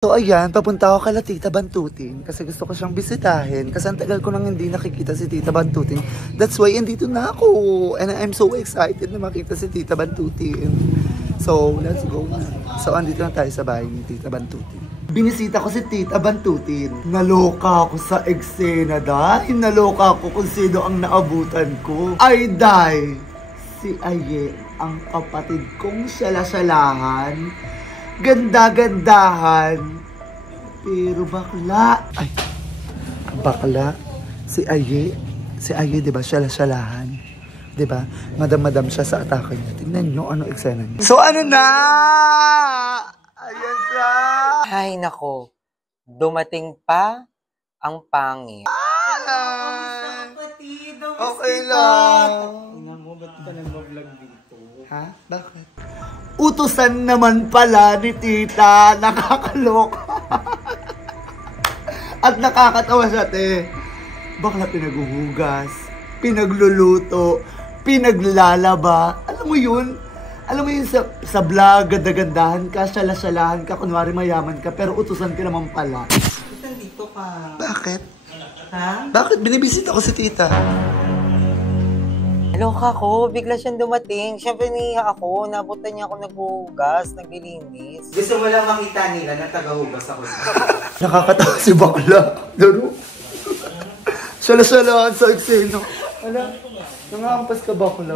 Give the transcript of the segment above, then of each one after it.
So ayan, papunta ako kala Tita Bantutin kasi gusto ko siyang bisitahin kasi ang tagal ko nang hindi nakikita si Tita Bantutin. That's why andito na ako and I'm so excited na makita si Tita Bantutin. So let's go na. So andito na tayo sa bahay ni Tita Bantutin. Binisita ko si Tita Bantutin. Naloka ako sa eksena dahil naloka ako kung sino ang naabutan ko. Ay dahil si Aye, ang kapatid kong salasalahan. Ganda-gandahan. Pero bakla. Ay, bakla. Si Aye, diba, syala-syalahan. Diba? Madam-madam siya sa atake niya. Tingnan nyo, ano eksena niya. So, ano na? Ayan siya. Ay, nako. Dumating pa ang pangit. Okay lang. Ina mo, ba't ka nag-vlog dito? Ha? Bakit? Utusan naman pala ni Tita. Nakakaloka. At nakakatawa siya, te. Bakla pinaguhugas, pinagluluto, pinaglalaba. Alam mo yun? Alam mo yun sa vlog, ganda-gandahan ka, syala-syalahan ka, kunwari mayaman ka, pero utusan ka naman pala. Nandito ka. Bakit? Ha? Bakit binibisita ko si Tita? Loka ko, bigla siyang dumating. Siyempre niya ako, nabutan niya ako naghuhugas, naglilinis. Gusto mo lang makita nila na tagahugas ako. Nakakatawa si bakla. Daro. Syala-syalahan sa eksena. Wala. Nangangampas ka bakla.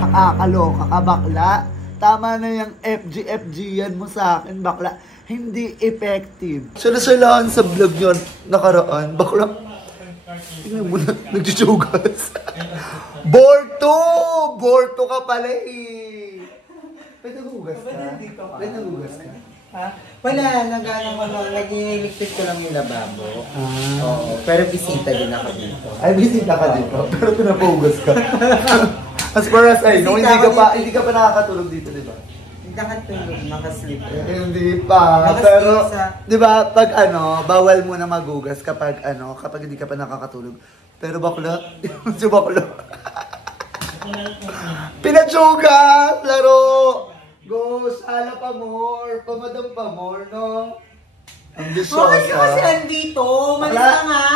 Nakakaloka ka bakla. Tama na yung FG yan mo sa akin bakla. Hindi effective. Syala-syalahan sa vlog yun nakaraan. Bakla. Tingnan mo na, nagjujugas. Borto ka pala eh. Pwede nagugas ka? Pwede nagugas ka? Ha? Wala, nag-iligpit ko lang yung lababo. Oo, pero bisita din ako dito. Ay, bisita ka dito, pero pinapugas ka. As far as I know, hindi ka pa nakakatulog dito, di ba? Nakatulog, nakasleep. Hindi pa, pero, di ba, pag bawal mo na magugas kapag hindi ka pa nakakatulog. Pero bakla, si bakla. Pinatsugas, laro! Go, sala pa more, pamadam pa more, no? Ambisyosa. Bakit ka kasi andito? Malis ka nga!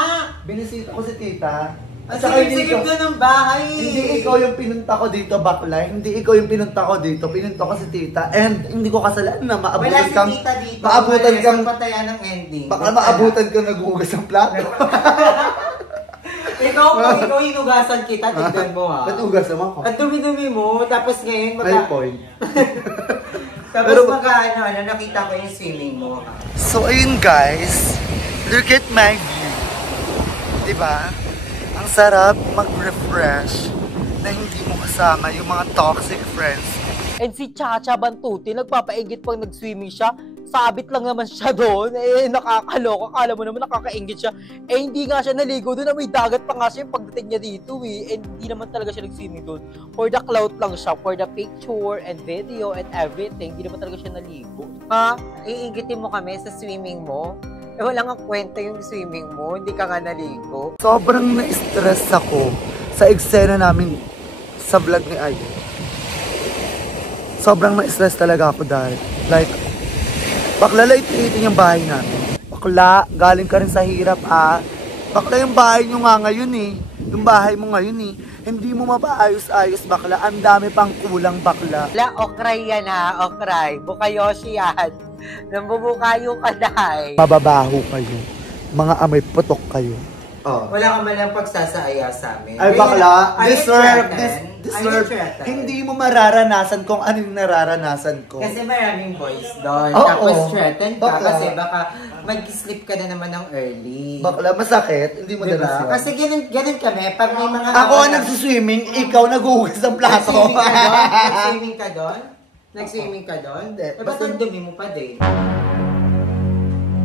Binisita ko si Tita. Ang sigip-sigip na ng bahay. Hindi ikaw yung pinunta ko dito, bakla. Hindi ikaw yung pinunta ko dito. Pinunta ko si Tita. And hindi ko kasalanan na maabutan kang... Wala si Tita dito. Maabutan kang... Patayan ng ending. Baka maabutan kang naghuhugas ng plato. Ikaw, kung ikaw hinugasan kita, tignan mo ha. Ba't hugas naman ko? At dumi-dumi mo, tapos ngayon May point. Tapos nakita ko yung swimming mo ha. So ayun guys, look at my view. Diba? Ang sarap mag-refresh na hindi mo kasama yung mga toxic friends. And si Chacha Bantutin, nagpapainggit pag nag-swimming siya. Sabit lang naman siya doon. Eh, nakakaloka. Akala mo naman nakakainggit siya. Eh, hindi nga siya naligo doon. May dagat pa nga siya yung pagdating niya dito eh. And hindi naman talaga siya nag-swimming doon. For the clout lang siya. For the picture and video and everything. Hindi naman talaga siya naligo. Ha? Iinggitin mo kami sa swimming mo? Eh, wala nga kwenta yung swimming mo. Hindi ka nga naligo. Sobrang na-stress ako sa eksena namin sa vlog ni Ay. Sobrang na-stress talaga ako dahil bakla, lait-liitin yung bahay namin. Bakla, galing ka rin sa hirap Bakla, yung bahay nyo nga ngayon eh. Yung bahay mo ngayon eh. Hindi mo mapaayos-ayos bakla. Ang dami pang kulang bakla. Wala, okray yan ha. Okray. Bukayoshi yan. Nambubukayo ka dahil. Mababaho kayo. Mga amoy putok kayo. Oh. Wala ka man lang pagsasaaya sa amin. Ay bakla, deserve. Hindi mo mararanasan kung ano yung nararanasan ko. Kasi maraming boys doon. Oh, tapos threatened ka bakla. kasi baka mag-sleep ka na naman ng early. Bakla, masakit. Hindi mo diba? dalas yun. Kasi ganun kami. Pag may mga... Ako ang nagsiswimming, ikaw naghuhugas ng plato. Nag-swimming ka doon? Nag-swimming ka doon? Hindi. Ba't ang dumi mo pa din?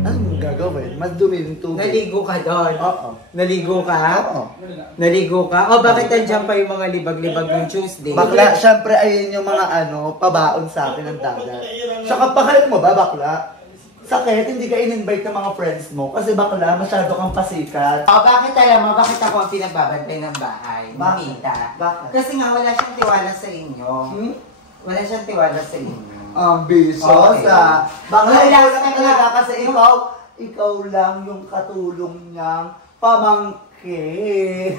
Ano mong gagawin? Mas dumi yung tubig. Naligo ka doon? Oo. Naligo ka? Oo. Naligo ka? O bakit nandiyan pa yung mga libag-libag ng Tuesday? Bakla, syempre ayun yung mga pabaon sa akin ng dagat. Saka pakal mo ba, bakla? Sakit, hindi ka in-invite ng mga friends mo. Kasi bakla, masyado kang pasikat. Bakit alam mo, bakit ako ang pinagbabantay ng bahay? Bakit? Makita. Bakit? Kasi nga wala siyang tiwala sa inyo. Wala siyang tiwala sa inyo. Ambisyosa. Bakla Wala ikaw ka lang na. talaga kasi ikaw lang yung katulong niyang pamangkin.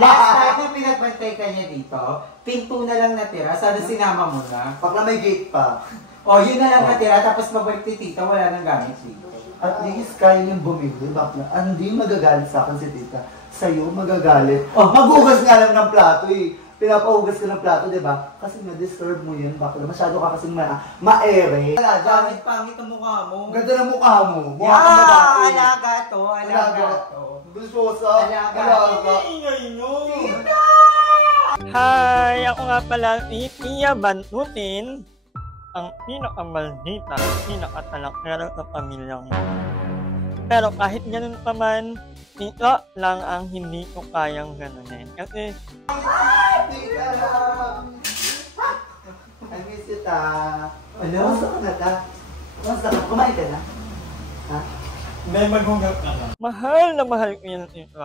Last time na pinagbantay ka niya dito, pinto na lang natira. Sana sinama mo na. Bakla may gate pa. O, yun na lang natira. Tapos magbalik si tita, wala nang gamit dito. At least kaya niyong bumili. Bakla, hindi magagalit sa akin si tita. Sa'yo magagalit. Oh, maghugas nga lang ng plato eh. Pinapahugas ka ng plato, di ba? Kasi na-disturb mo yun, bakla. Masyado ka kasing ma-ere. Pangit, pangit ang mukha mo. Ganda ng mukha mo. Mukha kang babae. Alaga to, alaga to. Bisyosa. Alaga. Ingay nyo. Hi! Ako nga pala si Tia Bantutin, ang pinakamaldita, pinakatalakera sa pamilyang ito. Pero kahit ganun pa man, ito lang ang hindi ko kayang ganunin. Kasi Tita! I miss you, ta. Ano? Kamusta ka na, ta? Kamusta ka? Kumain ka na? Ha? May maghugas ka na. mahal na mahal ko yan ito.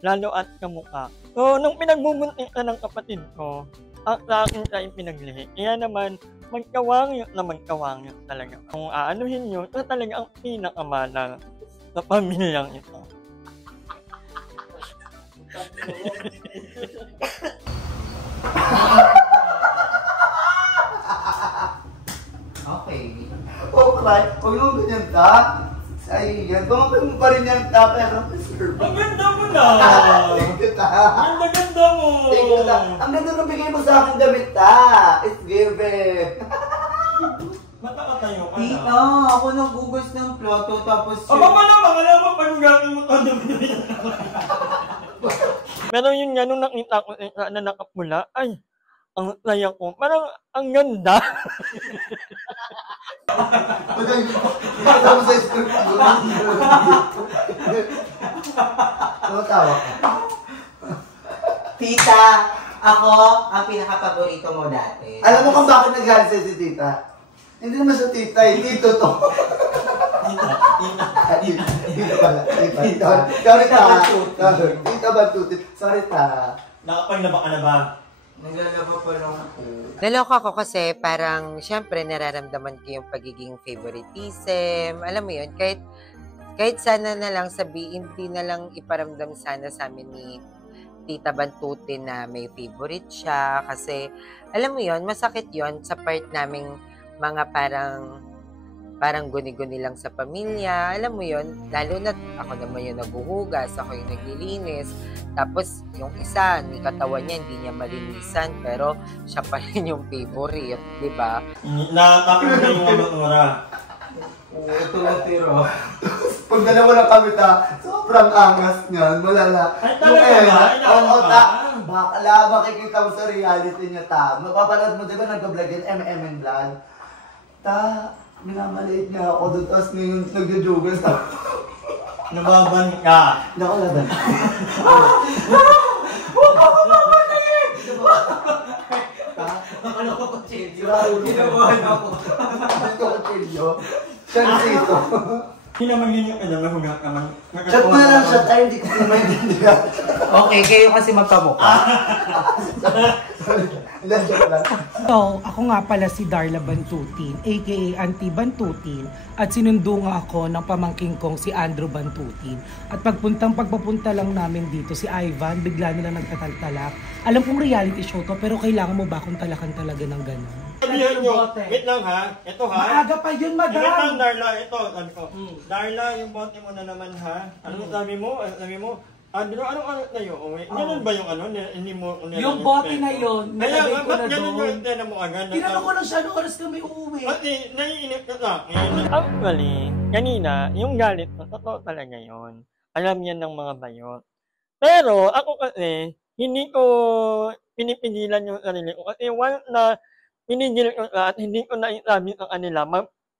Lalo at kamukha. So, nung pinagbubuntis na ng kapatid ko, ang sa akin siya yung pinaglihi. Kaya naman, magkawangyo na magkawangyo talaga. Kung aanuhin nyo, ito talaga ang pinakamalang sa pamilyang ito. Okay. Oh, right. Huwag nung ganyan, ta. Ay, yan. Tumapin mo pa rin yan, ta. Pero, deserve. Ang ganda mo na! Thank you, ta. Ang ganda mo! Thank you, ta. Ang ganda nung bigay mo sa akin damit, ta. It's given. Matakatayo ka na. Tita, ako naghugas ng plato tapos Aba pa naman, alam mo, panugakin mo ito. Pero yun nga, nung nakita ko na nakapula, ay, ang saya ko. Parang, ang ganda. Basta mo sa script. Tumatawa ka. Tita, ako ang pinaka-paborito mo dati. Alam mo kung bakit nagalit sa'yo si tita? Hindi naman siya tita, eh. Tito to. Tita pala. Tita. Sorry, ta. Tita Bantutin. Sorry, ta. Nakapaglaba ka na ba? Naglalaba pa lang ako. Naloka ko kasi parang syempre nararamdaman ko yung pagiging favoritism. Alam mo yun, kahit sana na lang sabihin, hindi na lang iparamdam sana sa amin ni Tita Bantutin na may favorite siya. Kasi alam mo yun, masakit yun sa part naming mga parang guni-guni lang sa pamilya. Alam mo yun, lalo na ako naman yung naguhugas, ako yung naglilinis. Tapos, yung isa, ni katawan niya, hindi niya malinisan, pero siya pa rin yung favorite, di ba? Nakakapagay mo ang oras. Oo, ito na tiro. Pag dalawa lang kami, ta, sobrang angas niyan. Malala. Ay, talaga ba? Ay, Oo, ba? ta. Bakla, makikita mo sa reality niya, ta. Mapapanood mo, di ba, nag-vlog yan, M&M vlog. Ta, minamaliit niya ako doon, tapos ngayon nag-joggers na. Nababan ka. Nakalaban. Ano ko pa, Chilio? Sigurado ko. Ginabuhan ako. Gusto ko Chilio. Siya dito. Hindi naman yun yung alam na huwag ka man. Chat mo na lang siya, tayo hindi ko maintindihan. Okay, kayo kasi magkamukha. Joke lang. So, ako nga pala si Darla Bantutin, aka Auntie Bantutin, at sinundo nga ako ng pamangking kong si Andrew Bantutin. At pagpapunta lang namin dito, si Ivan, bigla nila nagtataltalak. Alam kong reality show to, pero kailangan mo ba akong talakan talaga ng gano'n? Sabihan nyo, wait lang ha, ito ha. Maaga pa yun, Wait lang, madam! Darla, ito, sabi ko. Darla, yung bote mo na naman ha. Ano sabi mo? Sabi mo, Andrew, anong na yun? Ganun ba yung ano? Hindi mo... Yung bote na yun, Kaya, nilagay ko ba't na ganun doon. yung antena mo agad? Tinanong ko lang siya, ano oras kami uuwi? Pati, naiinip ka sa akin. Actually, kanina, yung galit mo, totoo talaga yun. Alam yan ng mga bayot. Pero, ako kasi, hindi ko pinipigilan yung sarili ko. Kasi once na pinigil ko at hindi ko na isabi sa kanila,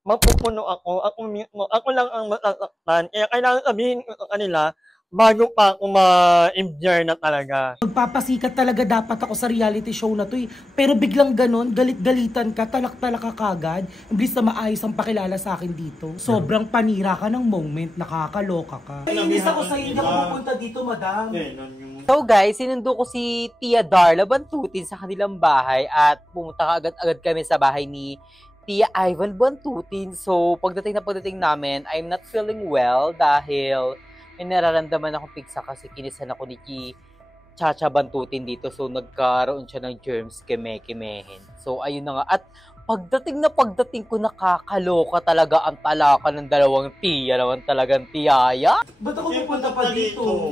mapupuno ako mismo, ako lang ang masasaktan. Kaya kailangan sabihin ko sa kanila, bago pa ako ma-imbier na talaga. Magpapasikat talaga dapat ako sa reality show na to eh. Pero biglang ganon, galit-galitan ka, talak-talak ka kagad, imbis na maayos ang pakilala sa akin dito. Sobrang panira ka ng moment, nakakaloka ka. Inis ako sa hindi ako pupunta dito, madam. So guys, sinundo ko si Tia Darla Bantutin sa kanilang bahay at pumunta agad-agad kami sa bahay ni Tia Ivan Bantutin. So, pagdating namin, I'm not feeling well dahil may nararamdaman akong pigsa kasi kinisan ako ni Chacha Bantutin dito. So, nagkaroon siya ng germs, keme-kemehin. So, ayun na nga. At pagdating ko, nakakaloka talaga ang talaka ng dalawang tiya naman talagang tiyaya. Ba't ako pupunta pa dito?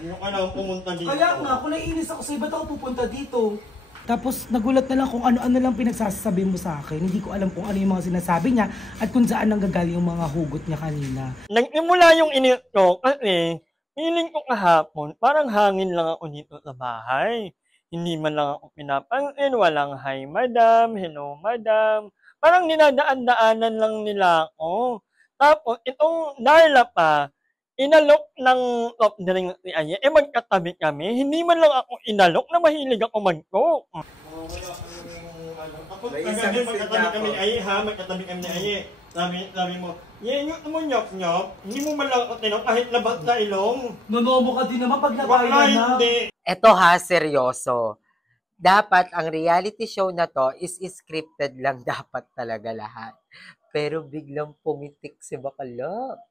Ano ka lang pumunta dito? Kaya nga, kung naiinis ako sa'yo, ba't ako pupunta dito? Tapos nagulat na lang kung ano-ano lang pinagsasabi mo sa akin. Hindi ko alam kung ano yung mga sinasabi niya at kung saan nanggagaling yung mga hugot niya kanina. Nagsimula yung init ko kasi feeling ko kahapon parang hangin lang ako dito sa bahay. Hindi man lang ako pinapansin, walang hi madam, hello madam. Parang ninadaan-daanan lang nila ako. Tapos itong Darla pa, inalok ng top drink ni Aye, magkatabi kami. Hindi man lang ako inalok na mahilig ako mag-coke. Magkatabi kami ni Aye ha, magkatabi kami ni Aye. Sabi mo, nyok mo nyok-nyok, hindi mo man lang ako tinok kahit labas sa ilong. Nonomo ka din naman pag Bakla nakain na. hindi. Eto ha, seryoso. Dapat ang reality show na to is scripted lang dapat talaga lahat. Pero biglang pumitik si Bakla.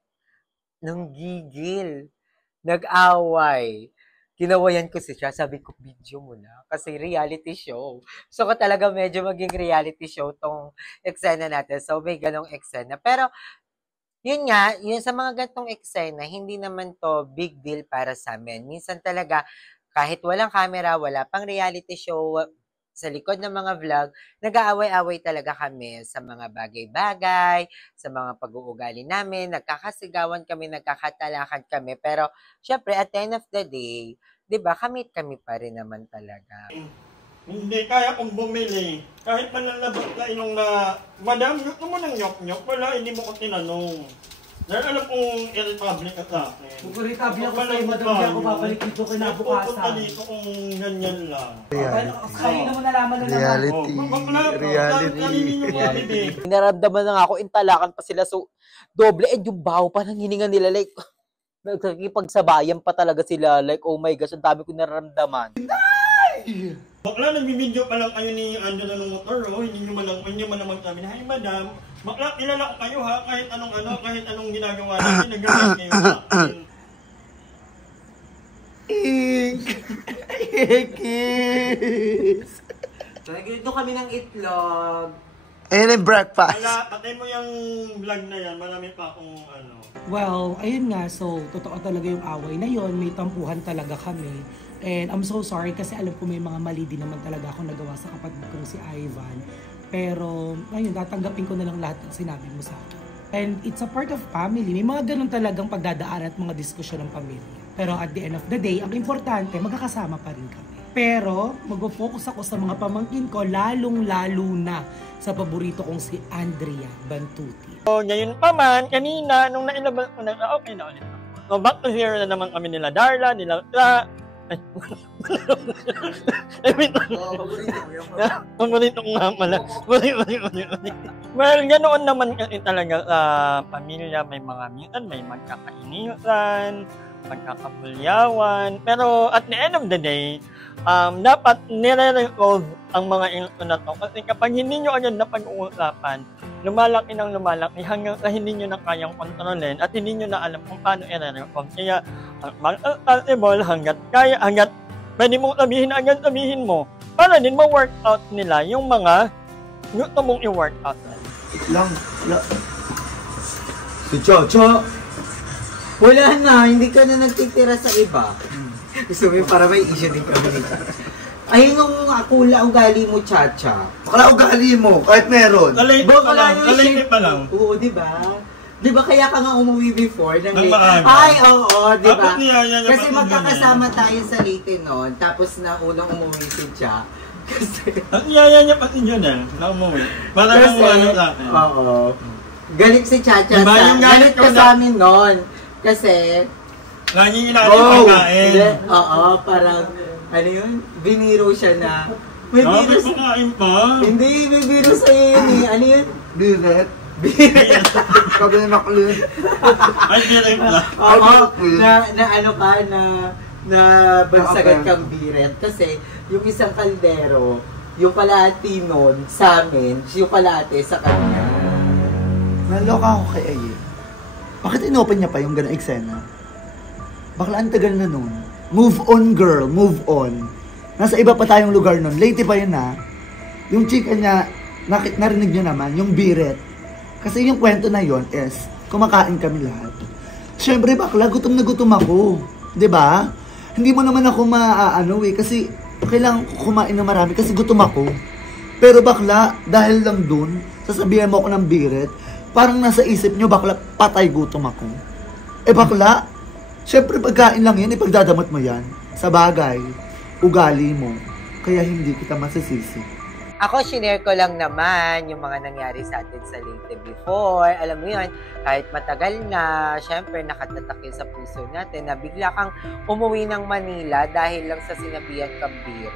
Nang gigil. Nag-away. Kinawayan ko siya. Sabi ko, video mo na. Kasi reality show. So, talaga medyo maging reality show tong eksena natin. So, may ganong eksena. Pero, yun nga, yun sa mga gantong eksena, hindi naman to big deal para sa amin. Minsan talaga, kahit walang camera, wala pang reality show, sa likod ng mga vlog, nag-aaway-away talaga kami sa mga bagay-bagay, sa mga pag-uugali namin, nagkakasigawan kami, nagkakatalakan kami. Pero, syempre, at the end of the day, di ba, kami pa rin naman talaga. Hindi kaya kong bumili. Kahit manlalabas na ilong na, madam, gusto mo ng nyok-nyok? Wala, hindi mo ko tinanong. Dahil alam kong i-republic ka sa akin. Kung irritable ako sa'yo, madam, di ako babalik dito kinabukasan. Pupunta dito kung ganyan lang. Kayo naman nalaman na naman. Reality. Naramdaman na nga ako, intalakan pa sila. So, doble, yung baho pa ng hininga nila. Like, nagkikipagsabayan pa talaga sila. Like, oh my gosh, ang dami ko nararamdaman. Bakla, nag-video pa lang kayo ni Angela ng motor, oh. Hindi nyo man lang magsabi na, hi madam, bakla, kilala ko kayo ha, kahit anong ginagawa natin, nag-review kayo sa akin. Kiss. So, nag-ido kami ng itlog. Ayun yung breakfast. Wala, patay mo yung vlog na yan, marami pa akong Well, ayun nga, so totoo talaga yung away na yon, may tampuhan talaga kami. And I'm so sorry kasi alam ko may mga mali din naman talaga akong nagawa sa kapatid kong si Ivan. Pero, ayun, tatanggapin ko na lang lahat ng sinabi mo sa akin. And it's a part of family. May mga ganun talagang pagdadaan at mga diskusyon ng pamilya. Pero at the end of the day, ang importante, magkakasama pa rin kami. Pero, mag-focus ako sa mga pamangkin ko, lalong-lalo na sa paborito kong si Andrea Bantutin. So, ngayon pa man, kanina, nung nailabas ko na, okay na ulit ako. So, back to zero na naman kami nila Darla, nila ay, paborito ko nga pala. Well, ganoon naman kasi talaga sa pamilya, may mga minsan, may magkakainisan, magkakapulyawan. Pero at the end of the day, dapat nire-resolve ang mga ilo na to. Kasi kapag hindi nyo agad na pag-uusapan, lumalaki hanggang sa hindi nyo na kayang kontrolin at hindi nyo na alam kung paano i-resolve. Kaya, possible, hanggat pwede mong sabihin mo, para din ma-work out nila yung mga gusto mong i-work out. Lang. Si Chocho, wala na, hindi ka na nagtitira sa iba. Gusto mo para may issue din kami ni Chacha. Ayun yung ugali mo, Chacha. Bakla ugali mo, kahit meron. Kalay pa lang. Oo, di ba? Di ba kaya ka nga umuwi before? Nag-maaga. Ay, oo, di ba? Tapos niyaya Kasi magkakasama tayo sa Leyte noon, tapos na unang umuwi si Cha. Kasi... Ang niyaya niya pati yun na umuwi. Para lang ano sa akin. Oo. Galit si Chacha Diba, sa... yung Galit ka sa amin noon. Kasi... Lagi natin pagkain. Oo, parang... Ano yun? Biniro siya na... May May virus... pagkain pa. Hindi, may virus sa'yo yun eh. Ano yun? Biret. Sabi ni Maclean. Ay, direct lang. Oo, na ano ka, na bansagan kang biret. Kasi yung isang kaldero, yung kalahati nun sa amin, yung kalahati sa kanya. Naloka ako kay Aye. Bakit inopen niya pa yung ganang eksena? Bakla ang tagal na nun. Move on, girl. Move on. Nasa iba pa tayong lugar nun. Late pa yun na. Yung chika niya, narinig niyo naman, yung biret. Kasi yung kwento na yon is, kumakain kami lahat. Siyempre, bakla, gutom na gutom ako. 'Di ba? Hindi mo naman ako maaano kasi kailangan ko kumain na marami kasi gutom ako. Pero bakla, dahil lang dun, sasabihan mo ako ng biret, parang nasa isip nyo, bakla, patay gutom ako. Bakla, syempre pagkain lang yan, ipagdadamot mo yan. Sa bagay, ugali mo. Kaya hindi kita masisisi. Ako, shinare ko lang naman yung mga nangyari sa atin sa Leyte before. Alam mo yun, kahit matagal na, syempre nakatatak yun sa puso natin na bigla kang umuwi ng Manila dahil lang sa sinabihan kang biret.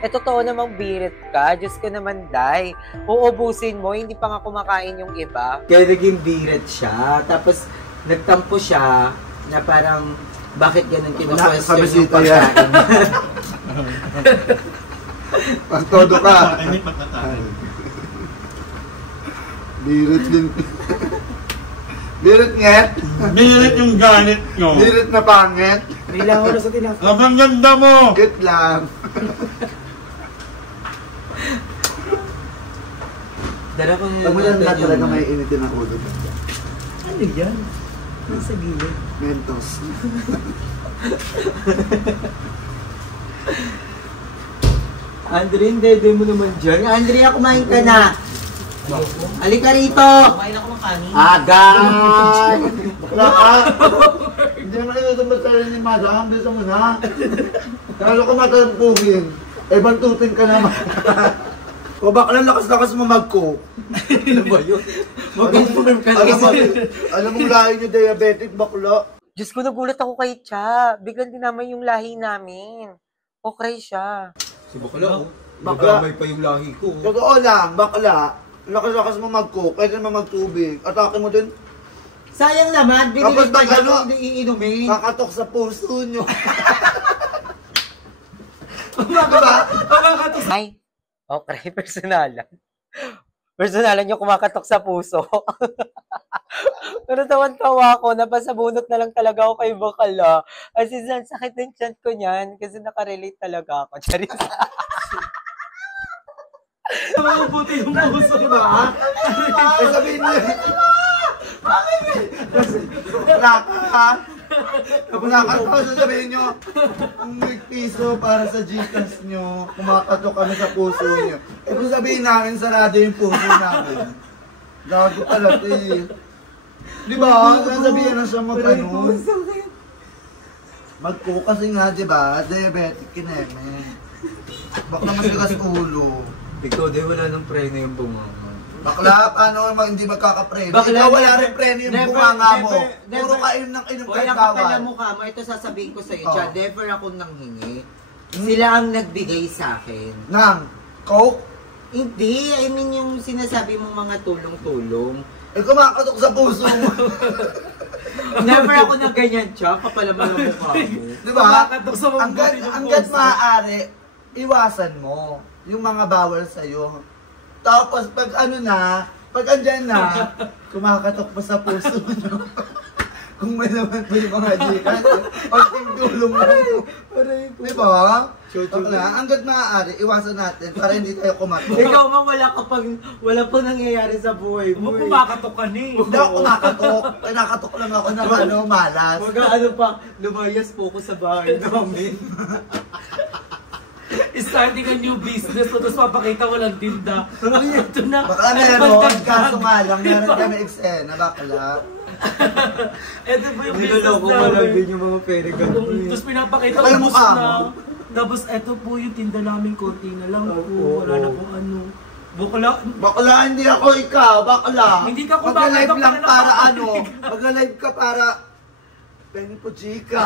Totoo namang biret ka. Diyos ko naman, day. Uubusin mo, hindi pa nga kumakain yung iba. Kaya naging biret siya. Tapos, nagtampo siya na parang, bakit ganun kinu-question yung pagkain? Pag todo ka. Birit din. Birit nget. Birit yung galit nyo. Birit na pangit. Bilang oras sa tinang. Ang ganda mo! Cute lang. Dara kung Pag matanda talaga may initin ang ulo. Ano yan? Nasa gilid. Mentos. Andre, dede mo naman dyan. Andrea, kumain ka na. Halika rito. Kumain ako ng kanin. Agay! Bakla ka. Hindi naman ito masaya ni Madam. Bisa mo na. Lalo ka matampugin. Bantutin ka naman. O bakla, lakas-lakas mo mag-cook. Ano ba yun? Mag-confirm ka Alam mong lahi niyo diabetic, bakla. Diyos ko, nagulat ako kay Cha. Biglang dinamay yung lahi namin. Okay siya. Si Bakla, oh. Bakla. Nagamay pa yung lahi ko. Totoo lang, bakla. Lakas-lakas mo mag-cook. Pwede naman magtubig. Atake mo din. Sayang naman, Kapag binilit pa ano, siya hindi iinumin. kakatok sa puso nyo. Diba? Ay, okay, personalan. Personalan yung kumakatok sa puso. Pero tawan-tawa ko, napasabunot na lang talaga ako kay Bakala. As in, sakit ng tiyan ko niyan kasi nakarelate talaga ako. Charis. Mabuti yung puso. Diba? Sabihin niyo. Naka. Kapag nakatawa, sasabihin nyo, kung may piso para sa Gcash nyo, kumakatok kami sa puso nyo. Kung sabihin namin, sarado yung puso namin. Gago pala, eh. Di ba? Sasabihin na siya mag-ano. Mag-cook kasi nga, di ba? Diabetic kineme. Bakla masigas ulo. Ikaw, di wala nang preno yung bumanga. Bakla, paano naman hindi magkakapreno? Bakla, Ikaw wala never- rin preno yung never- bunganga mo. never- Puro kain ng inom Hoy, kahit ang kapal bawal. na mukha mo, ito sasabihin ko sa'yo, Oh. Chad, never akong nanghingi. Sila ang nagbigay sa akin. Nang, Coke? Hindi, I mean yung sinasabi mong mga tulong-tulong. Kumakatok sa puso mo. Never ako na ganyan, Chad, kapalaman ang mukha mo. Di ba? Kumakatok sa mga Hanggat puso. maaari, iwasan mo yung mga bawal sa'yo. Tapos pag ano na, pag andyan na, kumakatok pa sa puso nyo. Kung may naman pa yung mga jikas, pagting tulong mo. Di ba? Bakla, hanggat maaari, iwasan natin para hindi tayo kumatok. Ikaw nga wala pang nangyayari sa buhay mo. Mo kumakatok ka ni. Hindi ako kumakatok. Kinakatok lang ako ng ano, malas. Ano pa, lumayas po ko sa bahay namin. Starting a new business, tapos mapakita walang tinda. Ay, ito na. Baka meron, kaso nga lang, meron kami eksena, bakla. Ito po yung business Niloloko mo lang namin. din yung mga pere ganun. Tapos pinapakita Saka yung ubos mukha na. mo. Tapos eto po yung tinda namin, konti na lang po. Oo. Wala na pong ano. Bukla. Bakla, hindi ako ikaw, bakla. Hindi ka kumakatok Mag-live lang ka na para nakakapag- ano, mag-live ka para pengi po chika.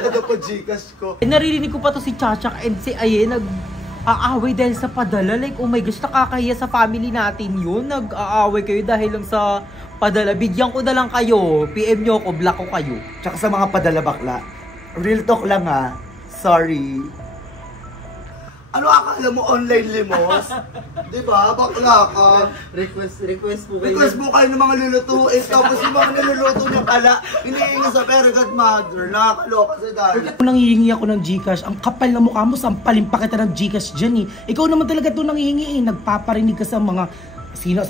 Ito po chikas ko. Naririnig ko pa to si Chachak and si Aye nag-aaway dahil sa padala. Like, oh my gosh, nakakahiya sa family natin yun. Nag-aaway kayo dahil lang sa padala. Bigyan ko na lang kayo. PM nyo ako, block ko kayo. Tsaka sa mga padala bakla, real talk lang ha, sorry. Ano akala mo online limos? Diba? Bakla ka. Request po kayo. Request mo kayo ng mga lulutuin. Tapos yung mga niluluto niya pala, hinihingi sa very good mother. Nakakaloka si Darla. Kung nanghihingi ako ng Gcash, ang kapal na mukha mo, sampalin pa kita ng Gcash dyan eh. Ikaw naman talaga ito nanghihingi eh. Nagpaparinig ka sa mga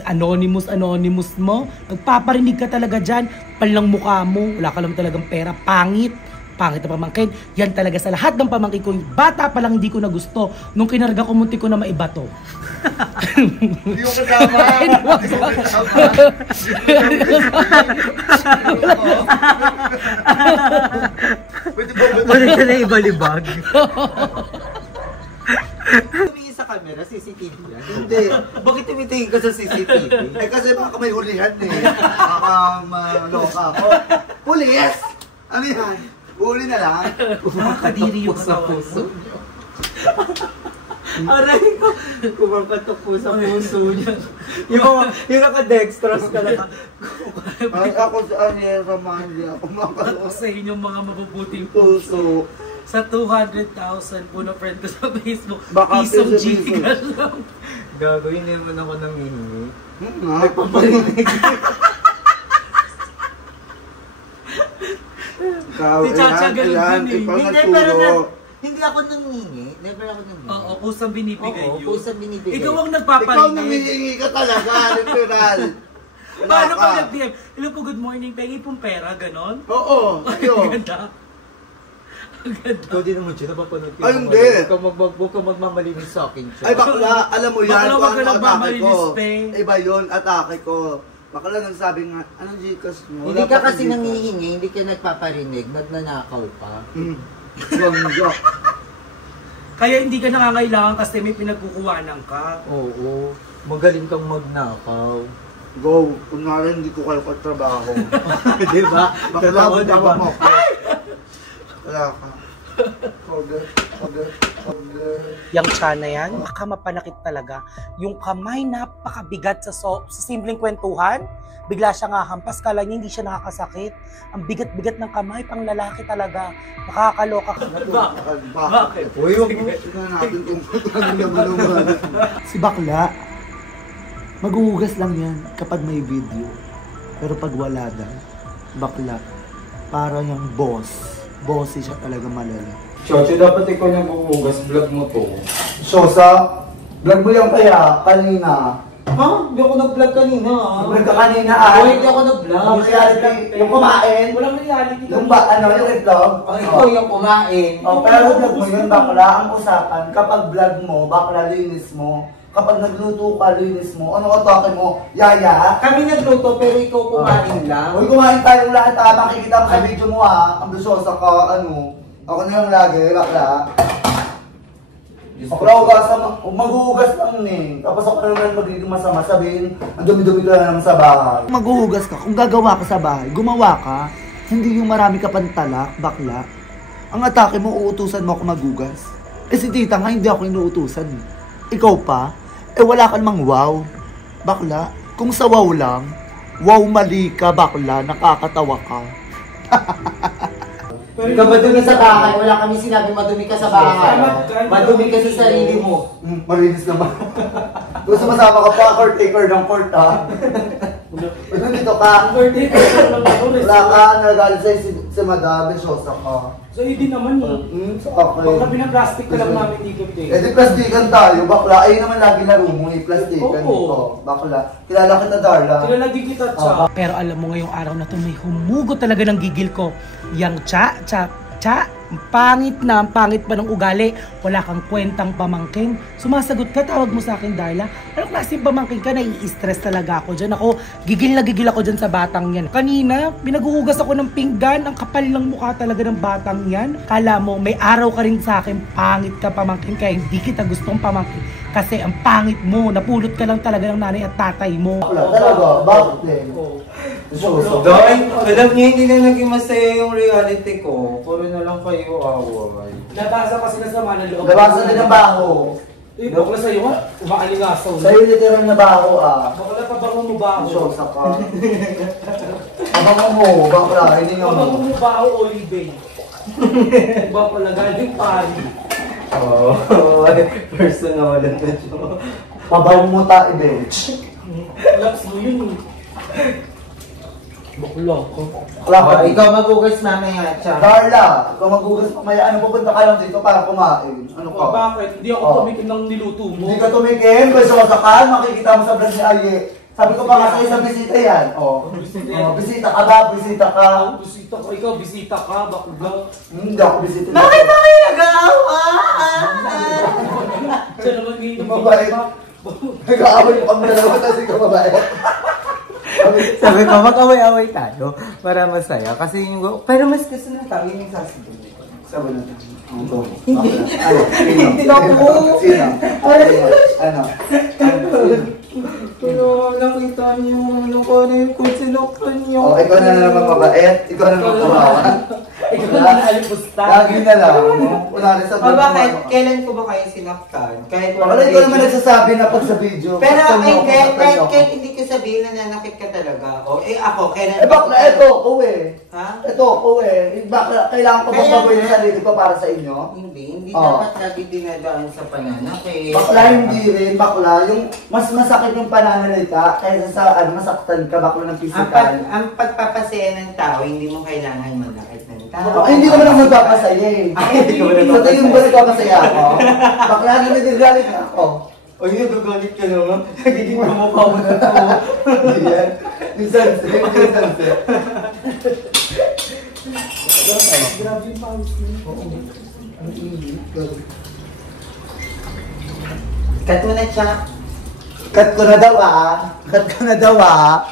anonymous mo. Nagpaparinig ka talaga dyan. Palang mukha mo. Wala ka lang talagang pera. Pangit na pamangkin. Yan talaga sa lahat ng pamangkin ko. Bata pa lang hindi ko na gusto. Nung kinarga ko, munti ko na maibato. Hindi ko kasama. Balik ka na ibalibag. Tumingin sa camera, CCTV yan. Hindi. Bakit tumitingin ka sa CCTV? Eh kasi baka may hulihan eh. Baka maloka ako. Pulis! Ano yan? Huli na lang. Nakakadiri yung sa puso. Aray ko, kumapatok po sa puso niya. Yung naka-dextrose ka lang. Ay, ako sa Aniera Mandia. Ako sa inyong mga mabubuting Puso. sa 200,000 po na friend ko sa Facebook. Baka Pisong piso-piso. Gcash lang. Gagawin naman ako ng hihingi. Nagpaparinig. Ikaw, Si Chacha ganun ayan, din eh. ikaw Hindi, pero nagturo. hindi ako nangingi. Never ako nangingi. Oo, kusang binibigay Oo, yun. kusang binibigay. Ikaw ang Ikaw nagpaparinig. nangihingi ka talaga, literal. Paano Wala pag ka. nag-DM? Hello po, good morning. Pengi pong pera, ganon? Oo, Ang ayun. ganda. Ang ganda. Ikaw din naman siya, napapanood ko. Ay, hindi. Huwag kang magmamalinis sa akin siya. Ay bakla, alam mo yan, Bakla, kung wag ka ano atake nagmamalinis, ko. pe. Iba yun, atake ko. Bakla nagsabi nga, anong Gcash mo? Hindi Wala ka pa kasi Gcash. nangihingi, hindi ka nagpaparinig, nagnanakaw ka. Ganda. Kaya hindi ka nangangailangan kasi may pinagkukuhanan ka. Oo, magaling kang magnakaw. Go, kunwari hindi ko kayo katrabaho. Di ba? Bakla, Totoo, di butawa ba? mo. Wala ka. Koge. Yung tiyan na yan, baka mapanakit talaga. Yung kamay napakabigat sa simpleng kwentuhan. Bigla siya nga hampas, kala niya hindi siya nakakasakit. Ang bigat-bigat ng kamay, pang lalaki talaga. Nakakaloka ka. Bakit? Uy, wag mo. Tingnan natin kung ano naman. Si Bakla, maghuhugas lang yan kapag may video. Pero pag wala daw, Bakla, parang yung boss. Bossy siya talaga malala. Chocho, dapat ikaw yung bubugas, vlog mo to. Sosa, vlog mo yung kaya kanina. Ha? Hindi ako nag-vlog kanina. Vlog ka kanina ah. Uy, hindi ako nag-vlog. Yung reality, yung kumain. Walang reality. Yung ba, ano, yung itlog. Ang ikaw yung kumain. Oh, pero vlog mo yun, Bakla, ang usapan, kapag vlog mo, Bakla, linis mo. Kapag nagluto ka, linis mo. Ano atake mo? Yaya? Kami nagluto pero ikaw kumain lang. Uy, kumain tayong lahat ha. Makikita mo sa video mo ha. Ang bisyosa ka, ano. Ako na yung lagi, Bakla. Bakla, maghuhugas lang eh. Tapos ako naman magiging masama. Sabihin, ang dumi-dumi ka na naman sa bahay. Maghuhugas ka. Kung gagawa ka sa bahay, gumawa ka. Hindi yung marami ka pantalak, Bakla. Ang atake mo, uutusan mo ako maghugas. Eh si tita nga, hindi ako inuutusan. Ikaw pa? Eh wala ka namang wow. Bakla, kung sa wow lang, wow mali ka, Bakla, nakakatawa ka. Ikaw madumi sa bahay. Wala kami sinabi madumi ka sa bahay. Madumi ka sa sarili mo. Malinis naman. Kung sumasama ka pa, court taker ng court ha. Ano dito ka? Wala ka, nagagalit sa'yo si Madam, Bisyosa ka. So, hindi naman eh. Sa akin. Baka pinaplastic ka lang namin dito, Eh di plastikan tayo, Bakla. Ayun naman lagi laro mo, plastikan Oo. dito. Bakla. Kilala kita, Darla. Kilala din kita, Cha. Pero alam mo ngayong araw na to, may humugot talaga ng gigil ko. Yang Cha, ang pangit na, ang pangit pa ng ugali. Wala kang kwentang pamangkin. Sumasagot ka, tawag mo sa akin, Darla. Anong klaseng pamangkin ka? Nai-stress talaga ako dyan. Ako, gigil na gigil ako dyan sa batang yan. Kanina, pinaghuhugas ako ng pinggan. Ang kapal ng mukha talaga ng batang yan. Kala mo, may araw ka rin sa akin, pangit ka pamangkin, kaya hindi kita gustong pamangkin. Kasi ang pangit mo, napulot ka lang talaga ng nanay at tatay mo. Bakla, talaga. Bakit din? Bisyosa. Dahil, alam niya, hindi na naging masaya yung reality ko. Puro na lang kayo away. Nabasa kasi na sama ng loob. Nabasa din ang baho. Eh, bakla sa'yo nga, umaalingasaw. Sa'yo literal na baho ah. Bakla pa bango mo ba ako? Bisyosa ka. Abangan mo, Bakla. Hindi nga Pabango mo. mo ba ako, Olive? Iba pala, galing pari. Oh, personal na siya. Pabaw mo ta, bitch. Laps mo yun. Bakla ko. Oh, ikaw magugas mamaya, Cha. Darla, ikaw magugas mamaya. Ano, pupunta ka lang dito para kumain. Ano ka? Bakit? Hindi ako tumikin ng niluto mo. Hindi ka tumikin, pwede sa kasakan, makikita mo sa vlog ni Aye. Sabi ko pa nga sa'yo sa bisita yan. Bisita ka ba? Bisita ka. Bisita ko. Ikaw, bisita ka. Bakla. Hindi ako bisita. Bakit ba kayo nag-aawa? Siya naman ngayon. Mabait. Nag-aaway mo kami dalawa, tapos ikaw mabait. Sabi ko, mag-away-away tayo para masaya. Kasi yung... Pero mas gusto na tayo yung sasabihin. Sabi na. Hindi. Hindi ako. Sino? Ano? Pero nakita niyo ano ko na yung kung sinuktan niyo. Oh, ikaw na naman mabait. Ikaw na naman kumawa. Ikaw na nalipusta. Lagi na lang. Una rin sa vlog. Bakit? Kailan ko ba kayo sinaktan? Kahit Wala ikaw naman nagsasabi na pag sa video. Pero saktan mo ako, saktan niyo ako. kahit hindi ko sabihin na nanakit ka talaga. O, ako, kailan... Eh bakla, eto, ko Ha? Ito, ko Bakla, kailangan ko bang bagoy yung sarili ko para sa inyo? Hindi Oh. dapat lagi dinadaan sa pananakit. Bakla, hindi rin. Bakla, yung mas masakit yung pananalita kaysa sa masaktan ka, bakla ng physical. Ang pagpapasaya ng tao, hindi mo kailangan manakit ng tao. Ay, hindi naman ako magpapasaya eh. Sa tingin mo nagpapasaya ako? Bakla na nagagalit na ako. O yun, nagagalit ka naman. Nagiging mamukha mo na to. Hindi yan. Yung sunset, yung sunset. Grabe yung pawis mo. Cut mo na, Cha. Cut ko na daw ah. Cut ko na daw ah.